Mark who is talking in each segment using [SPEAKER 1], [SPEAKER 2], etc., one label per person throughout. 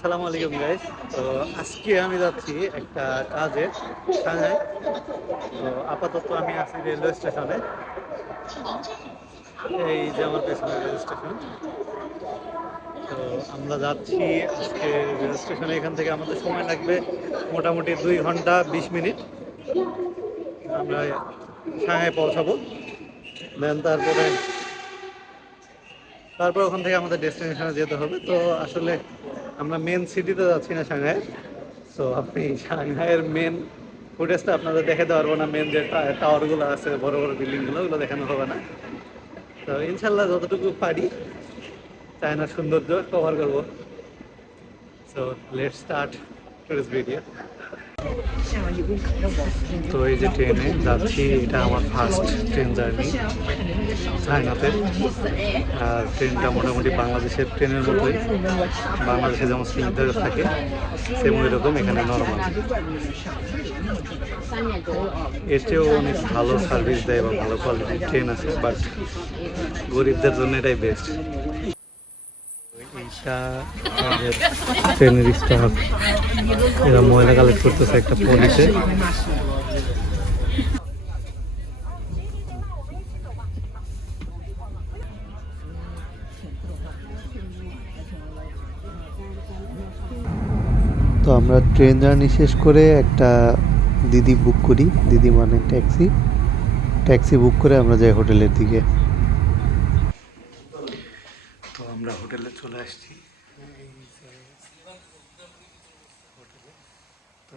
[SPEAKER 1] আসসালামু আলাইকুম গাইস তো আজকে আমি যাচ্ছি একটা কাজে সাংহাই তো আপাতত আমি আছি রেলওয়ে স্টেশনে। এই যে আমার পেছনে রেল স্টেশন। তো আমরা যাচ্ছি আজকে রেল স্টেশনে। এখান থেকে আমাদের সময় লাগবে মোটামুটি দুই ঘণ্টা বিশ মিনিট। আমরা সাংহাই পৌঁছাবো। দেন তারপরে তারপর ওখান থেকে আমাদের ডেস্টিনেশনে যেতে হবে। তো আসলে আমরা মেন সিটিতে যাচ্ছি না সাংহাই। সো আপনি সাংহাইয়ের মেন ফুটেজটা আপনাদের দেখাতে পারব না। মেন যে টাওয়ারগুলো আছে, বড় বড় বিল্ডিংগুলো ওগুলো দেখানো হবে না। তো ইনশাল্লাহ যতটুকু পারি চায়নার সৌন্দর্য কভার করব। So let start tourist video তো এই যে ট্রেনে যাচ্ছি, এটা আমার ফার্স্ট ট্রেন জার্নি চায়নাতে আর ট্রেনটা মোটামুটি বাংলাদেশের ট্রেনের মতোই। বাংলাদেশে যেমন স্নিগ্ধ থাকে সেম ওই রকম এখানে নর্মাল এতেও অনেক ভালো সার্ভিস দেয় বা ভালো কোয়ালিটির ট্রেন আছে বাট গরিবদের জন্য এটাই বেস্ট ট্রেনের স্টাফ এরা ময়লা কালেক্ট করতেছে একটা পলিশে তো আমরা ট্রেন জার্নি শেষ করে একটা দিদি বুক করি। দিদি মানে ট্যাক্সি ট্যাক্সি বুক করে আমরা যাই হোটেলের দিকে। তো আমরা হোটেলে চলে আসছি। তো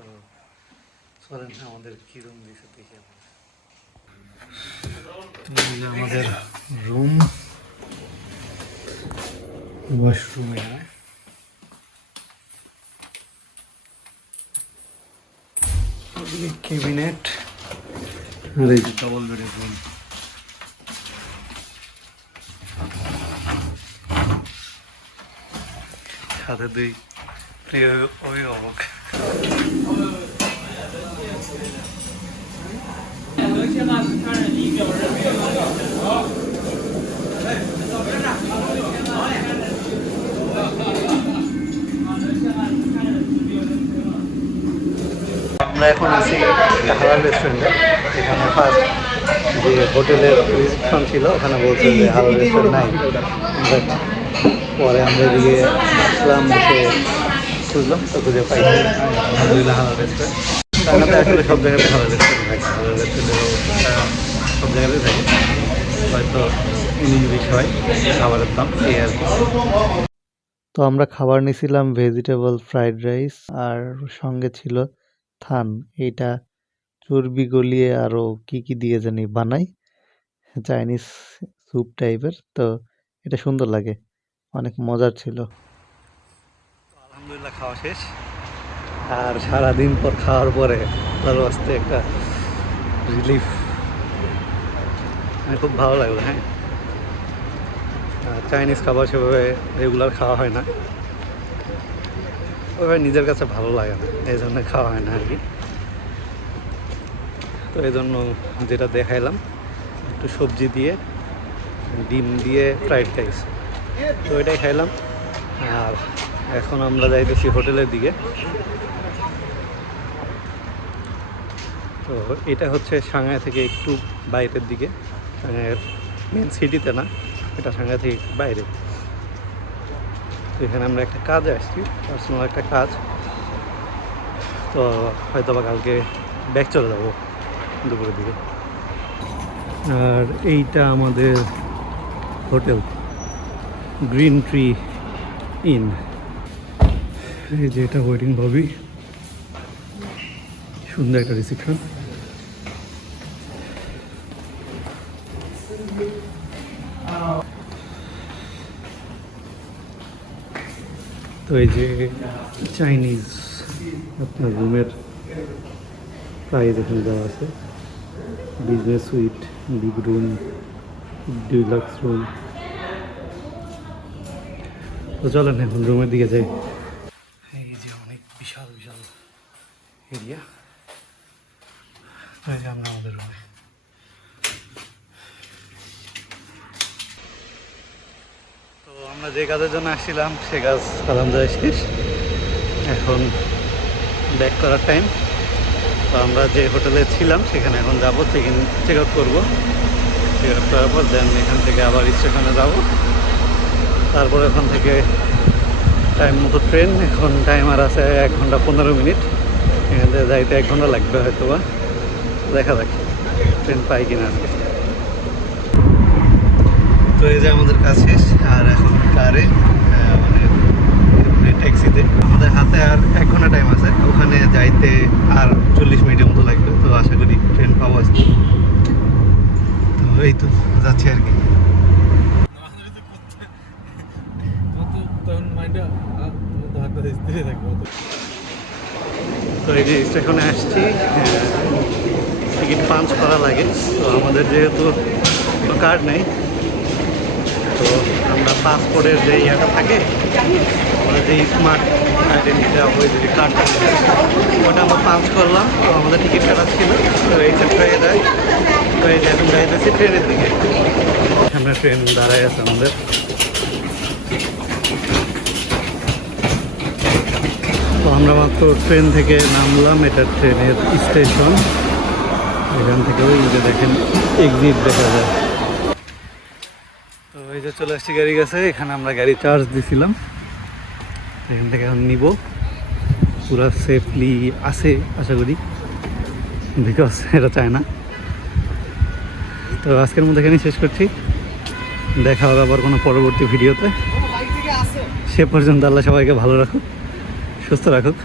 [SPEAKER 1] আমাদের কি রুম দিয়েছে দেখি আমাদের রুম ক্যাবিনেট আর এই যে ডবল বেডের রুম সাথে দুই প্রিয় অভিভাবক আমরা এখন আছি হালাল রেস্টুরেন্টে এখানে ফার্স্ট যে হোটেলের রিসেপশন ছিল, ওখানে বলছে যে হালাল রেস্টুরেন্ট নাই। পরে আমরা এদিকে আসলাম, এসে খুঁজলাম, তো খুঁজে পাই আলহামদুলিল্লাহ হালাল রেস্টুরেন্ট চায়নাতে আসলে সব জায়গাতে হালাল রেস্টুরেন্ট থাকে। হালাল রেস্টুরেন্টের সব জায়গাতেই থাকে। হয়তো ইউনিক বিষয় খাবারের দাম, এই আর তো আমরা খাবার নিয়েছিলাম ভেজিটেবল, ফ্রাইড রাইস, আর সঙ্গে ছিল থান এইটা চর্বি গলিয়ে আরও কি কি দিয়ে জানি বানাই। চাইনিজ স্যুপ টাইপের, তো এটা সুন্দর লাগে, অনেক মজার ছিল। আলহামদুলিল্লাহ খাওয়া শেষ, আর সারাদিন পর খাওয়ার পরে আল্লাহর আসতে একটা রিলিফ মানে খুব ভালো লাগল হ্যাঁ। চাইনিজ খাবার সেভাবে রেগুলার খাওয়া হয় না। ওইভাবে নিজের কাছে ভালো লাগে না, এই জন্য খাওয়া হয় না আর কি। তো এই জন্য যেটা দেখাইলাম, একটু সবজি দিয়ে, ডিম দিয়ে ফ্রাইড রাইস তো এটাই খাইলাম। আর এখন আমরা যাইতেছি হোটেলের দিকে। তো এটা হচ্ছে সাংহাই থেকে একটু বাইরের দিকে। সাংহাইয়ের মেন সিটিতে না, এটা সাংহাই থেকে বাইরে। এখানে আমরা একটা কাজে আসছি পার্সোনাল একটা কাজ। তো হয়তো বা কালকে ব্যাক চলে যাব দুপুরের দিকে। আর এইটা আমাদের হোটেল গ্রিন ট্রি ইন এই যে এটা ওয়েটিং লবি সুন্দর একটা রিসেপশন তো এই যে চাইনিজ আপনার রুমের প্রাইস এখানে দেওয়া আছে business suite big room deluxe room তো চলেন এখন রুমের দিকে যাই। এই যে অনেক বিশাল বিশাল এরিয়া যে আমরা আমাদের রুমে আমরা যে কাজের জন্য আসছিলাম, সে কাজ আলহামদুলিল্লাহ শেষ। এখন ব্যাক করার টাইম তো আমরা যে হোটেলে ছিলাম, সেখানে এখন যাব চেক ইন চেক আউট করব। চেক আউট করার পর দেন এখান থেকে আবার স্টেশনে যাব। তারপর এখান থেকে টাইম মতো ট্রেন এখন টাইম আর আছে এক ঘণ্টা পনেরো মিনিট। এখান থেকে যাইতে এক ঘণ্টা লাগবে হয়তো বা দেখা যাক ট্রেন পাই কিনা আজকে। তো এই যে আমাদের কাজ শেষ, আর এখন কারে মানে ট্যাক্সিতে আমাদের হাতে আর এক ঘণ্টা টাইম আছে। ওখানে যাইতে আর চল্লিশ মিনিটের মতো লাগবে, তো আশা করি ট্রেন পাবো আজকে। তো এই তো, যাচ্ছি আর কি। তো এই যে স্টেশনে আসছি টিকিট পাঞ্চ করা লাগে, তো আমাদের যেহেতু কার্ড নেই তো আমরা পাসপোর্টের যে ইয়েটা থাকে, আমাদের যে স্মার্ট আইডেন্টিটা ওই যে কার্ডটা ওটা আমরা পাঞ্চ করলাম। তো আমাদের টিকিট কাটা ছিল। তো এই সেট হয়ে যায় তো এই যে এখন যাইতেছি ট্রেনের দিকে। সামনে ট্রেন দাঁড়ায় আছে আমাদের। তো আমরা মাত্র ট্রেন থেকে নামলাম, এটা ট্রেনের স্টেশন এখান থেকে ওই যে দেখেন এক্সিট দেখা যায়। যে চলে আসছি গাড়ি কাছে, এখানে আমরা গাড়ি চার্জ দিছিলাম। এখান থেকে এখন নিব। পুরো সেফলি আছে, আশা করি। বিকজ এটা চায় না। তো আজকের মধ্যে এখানেই শেষ করছি। দেখা হবে আবার কোনো পরবর্তী ভিডিওতে। সে পর্যন্ত আল্লাহ সবাইকে ভালো রাখুক, সুস্থ রাখুক।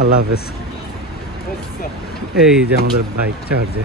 [SPEAKER 1] আল্লাহ হাফেজ। এই যে আমাদের বাইক চার্জে